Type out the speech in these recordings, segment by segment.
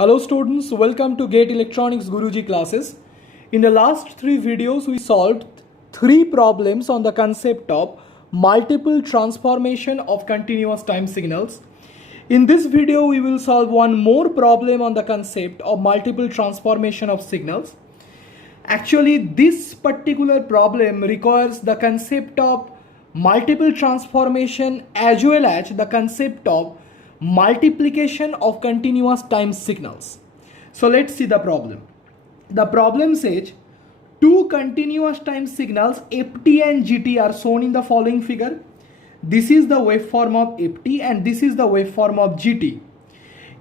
Hello students, welcome to GATE Electronics Guruji classes. In the last 3 videos, we solved 3 problems on the concept of multiple transformation of continuous time signals. In this video, we will solve one more problem on the concept of multiple transformation of signals. Actually, this particular problem requires the concept of multiple transformation as well as the concept of multiplication of continuous time signals. So let's see the problem. The problem says two continuous time signals ft and gt are shown in the following figure. This is the waveform of ft and this is the waveform of gt.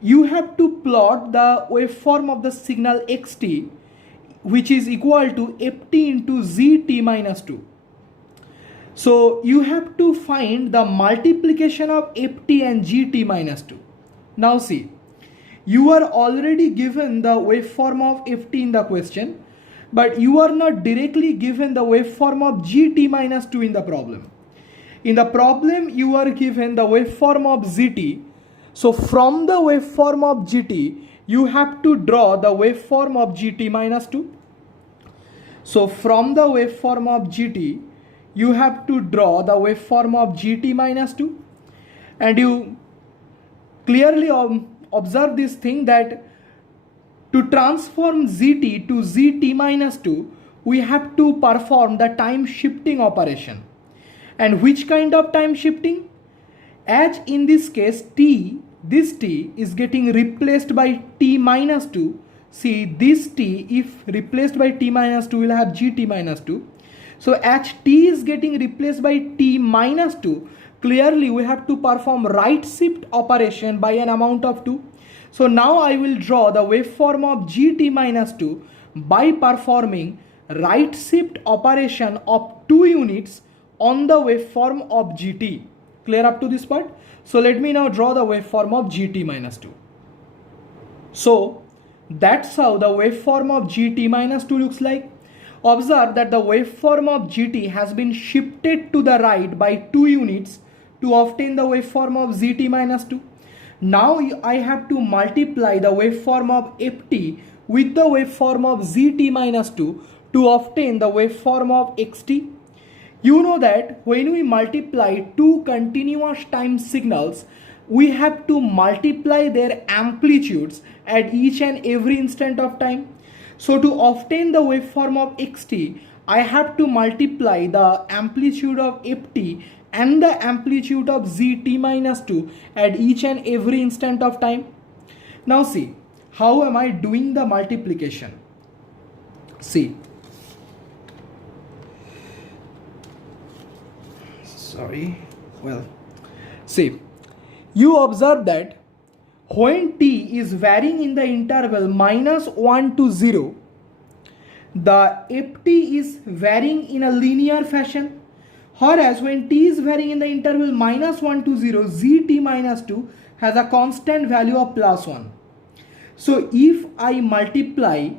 You have to plot the waveform of the signal xt, which is equal to ft into zt minus 2. So you have to find the multiplication of ft and gt minus 2. Now see, you are already given the waveform of ft in the question, but you are not directly given the waveform of gt minus 2 in the problem. In the problem, you are given the waveform of zt. So from the waveform of gt, you have to draw the waveform of gt minus 2. So from the waveform of gt, you have to draw the waveform of gt minus 2, and you clearly observe this thing that to transform zt to zt minus 2, we have to perform the time shifting operation. And which kind of time shifting? As in this case this t is getting replaced by t minus 2. See, this t, if replaced by t minus 2, will have gt minus 2. So as t is getting replaced by t minus 2, clearly we have to perform right shift operation by an amount of 2. So now I will draw the waveform of gt minus 2 by performing right shift operation of 2 units on the waveform of gt. Clear up to this part? So let me now draw the waveform of gt minus 2. So that's how the waveform of gt minus 2 looks like. Observe that the waveform of gt has been shifted to the right by 2 units to obtain the waveform of zt minus 2. Now I have to multiply the waveform of ft with the waveform of zt minus 2 to obtain the waveform of xt. You know that when we multiply two continuous time signals, we have to multiply their amplitudes at each and every instant of time. So to obtain the waveform of xt, I have to multiply the amplitude of ft and the amplitude of zt minus 2 at each and every instant of time. Now see, how am I doing the multiplication? See, see, you observe that when t is varying in the interval minus 1 to 0, the ft is varying in a linear fashion. Whereas when t is varying in the interval minus 1 to 0, zt minus 2 has a constant value of plus 1. So if I multiply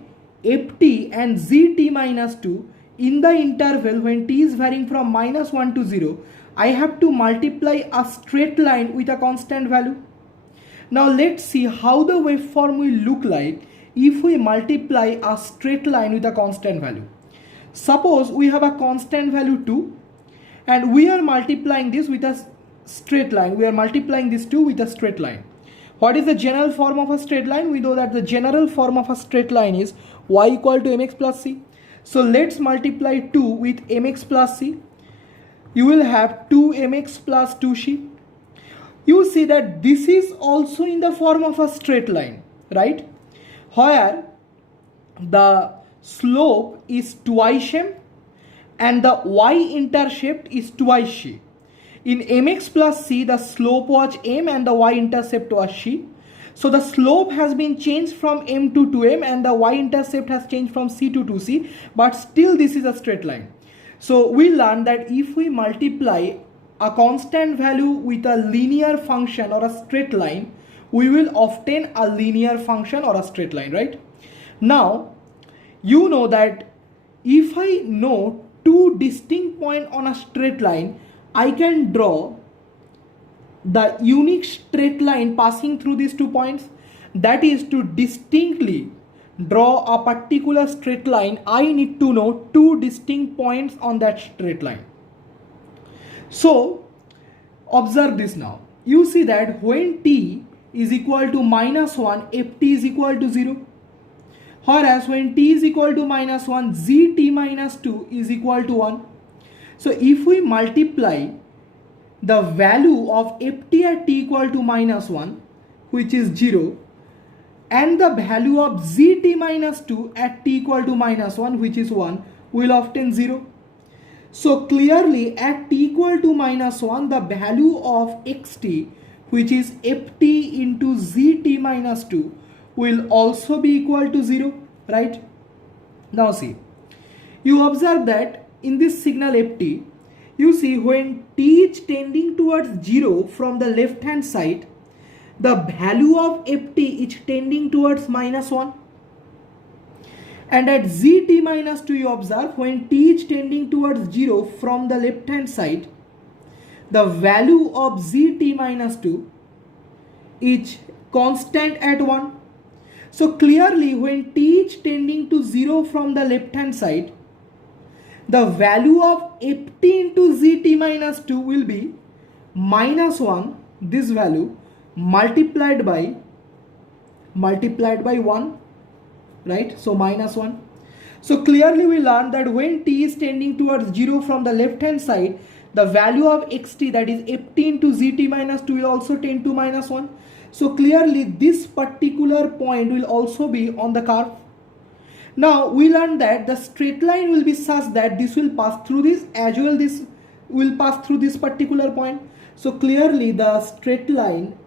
ft and zt minus 2 in the interval when t is varying from minus 1 to 0, I have to multiply a straight line with a constant value. Now let's see how the waveform will look like if we multiply a straight line with a constant value. Suppose we have a constant value 2 and we are multiplying this with a straight line. We are multiplying this 2 with a straight line. What is the general form of a straight line? We know that the general form of a straight line is y equal to mx plus c. So let's multiply 2 with mx plus c. You will have 2mx plus 2c. You see that this is also in the form of a straight line, right? Where the slope is twice m and the y-intercept is twice c. In mx plus c, the slope was m and the y-intercept was c. So the slope has been changed from m to 2m and the y-intercept has changed from c to 2c, but still this is a straight line. So we learned that if we multiply a constant value with a linear function or a straight line, we will obtain a linear function or a straight line, right? Now, you know that if I know two distinct points on a straight line, I can draw the unique straight line passing through these 2 points. That is, to distinctly draw a particular straight line, I need to know two distinct points on that straight line. So observe this now. You see that when t is equal to minus 1, ft is equal to 0. Whereas when t is equal to minus 1, zt minus 2 is equal to 1. So if we multiply the value of ft at t equal to minus 1, which is 0, and the value of zt minus 2 at t equal to minus 1, which is 1, will obtain 0. So clearly at t equal to minus 1, the value of xt, which is ft into zt minus 2, will also be equal to 0, right? Now see, you observe that in this signal ft, you see when t is tending towards 0 from the left hand side, the value of ft is tending towards minus 1. And at zt minus 2, you observe when t is tending towards 0 from the left hand side, the value of zt minus 2 is constant at 1. So clearly when t is tending to 0 from the left hand side, the value of ft into zt minus 2 will be minus 1, this value, multiplied by 1, right? So minus 1. So clearly we learned that when t is tending towards 0 from the left hand side, the value of xt, that is ft into zt minus 2, will also tend to minus 1. So clearly this particular point will also be on the curve. Now we learned that the straight line will be such that this will pass through this, as well this will pass through this particular point. So clearly the straight line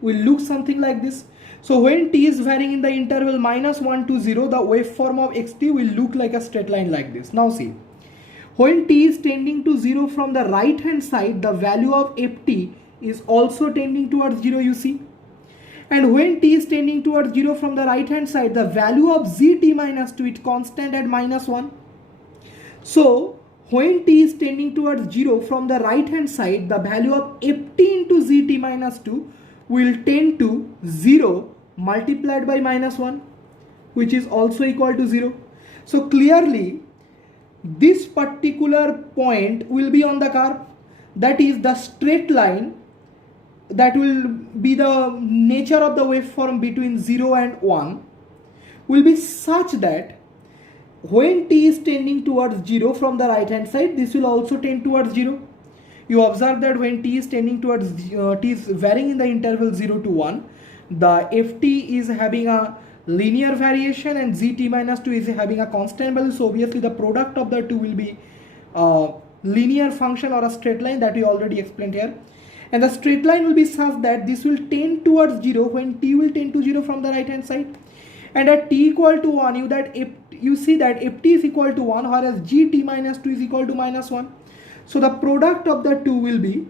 will look something like this. So when t is varying in the interval minus 1 to 0, the waveform of xt will look like a straight line like this. Now see, when t is tending to 0 from the right hand side, the value of ft is also tending towards 0, you see. And when t is tending towards 0 from the right hand side, the value of zt minus 2 is constant at minus 1. So when t is tending towards 0 from the right hand side, the value of ft into zt minus 2 will tend to 0 multiplied by minus 1, which is also equal to 0. So clearly this particular point will be on the curve, that is the straight line that will be the nature of the waveform between 0 and 1 will be such that when t is tending towards 0 from the right hand side, this will also tend towards 0. You observe that when t is tending towards t is varying in the interval 0 to 1, the ft is having a linear variation and zt minus 2 is having a constant value. So obviously the product of the two will be a linear function or a straight line, that we already explained here. And the straight line will be such that this will tend towards 0 when t will tend to 0 from the right hand side. And at t equal to 1, you see that ft is equal to 1, whereas gt minus 2 is equal to minus 1. So the product of the two will be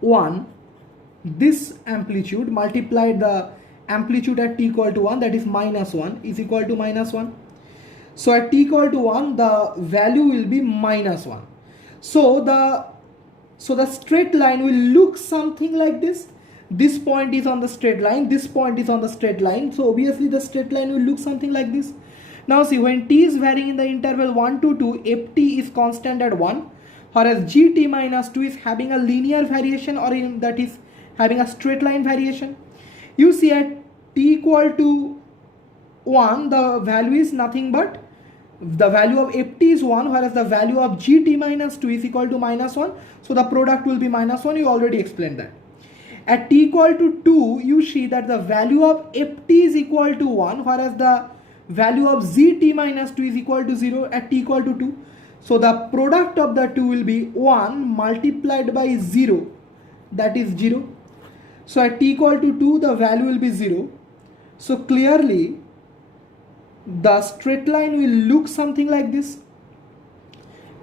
1, this amplitude multiplied the amplitude at t equal to 1, that is minus 1, is equal to minus 1. So at t equal to 1, the value will be minus 1. So the straight line will look something like this. This point is on the straight line, this point is on the straight line. So obviously the straight line will look something like this. Now see, when t is varying in the interval 1 to 2, ft is constant at 1, whereas gt minus 2 is having a linear variation, or that is having a straight line variation. You see at t equal to 1, the value is nothing but the value of ft is 1, whereas the value of gt minus 2 is equal to minus 1. So the product will be minus 1. You already explained that. At t equal to 2, you see that the value of ft is equal to 1, whereas the value of zt minus 2 is equal to 0 at t equal to 2. So the product of the two will be 1 multiplied by 0, that is 0. So at t equal to 2, the value will be 0. So clearly the straight line will look something like this.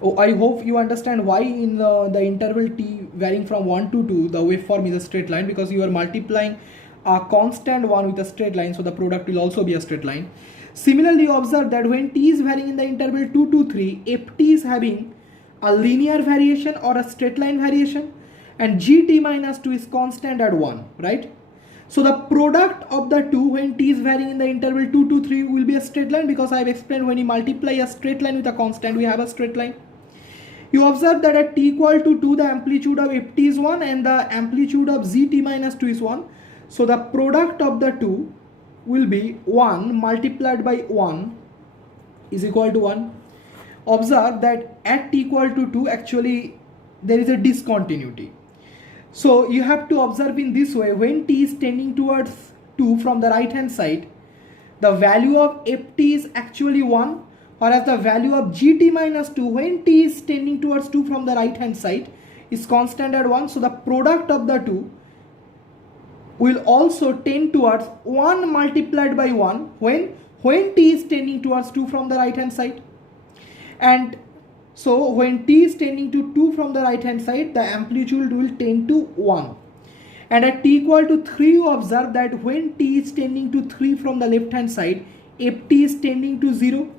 Oh, I hope you understand why in the interval t varying from 1 to 2, the waveform is a straight line, because you are multiplying a constant one with a straight line, so the product will also be a straight line. Similarly, observe that when t is varying in the interval 2 to 3, ft is having a linear variation or a straight line variation, and gt minus 2 is constant at 1, right? So the product of the two when t is varying in the interval 2 to 3 will be a straight line, because I have explained when you multiply a straight line with a constant, we have a straight line. You observe that at t equal to 2, the amplitude of ft is 1 and the amplitude of zt minus 2 is 1. So the product of the two will be 1 multiplied by 1 is equal to 1. Observe that at t equal to 2, actually there is a discontinuity. So you have to observe in this way: when t is tending towards 2 from the right hand side, the value of ft is actually 1, whereas the value of gt minus 2 when t is tending towards 2 from the right hand side is constant at 1. So the product of the two will also tend towards 1 multiplied by 1 when t is tending towards 2 from the right hand side. And so when t is tending to 2 from the right hand side, the amplitude will tend to 1. And at t equal to 3, you observe that when t is tending to 3 from the left hand side, ft is tending to 0,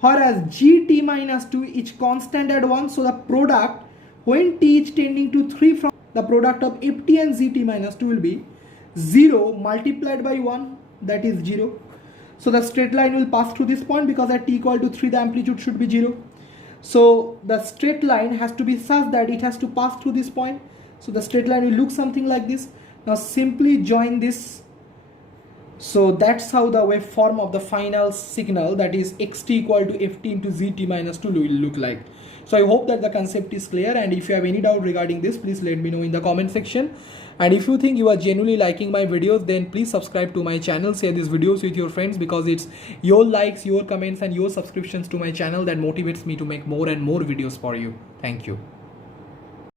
whereas gt minus 2 is constant at 1. So the product when t is tending to 3 from the product of ft and gt minus 2 will be 0 multiplied by 1, that is 0. So the straight line will pass through this point, because at t equal to 3 the amplitude should be 0. So the straight line has to be such that it has to pass through this point. So the straight line will look something like this. Now simply join this. So that's how the waveform of the final signal, that is xt equal to ft into zt minus 2 will look like. So I hope that the concept is clear, and if you have any doubt regarding this, please let me know in the comment section. And if you think you are genuinely liking my videos, then please subscribe to my channel, share these videos with your friends, because it's your likes, your comments and your subscriptions to my channel that motivates me to make more and more videos for you. Thank you.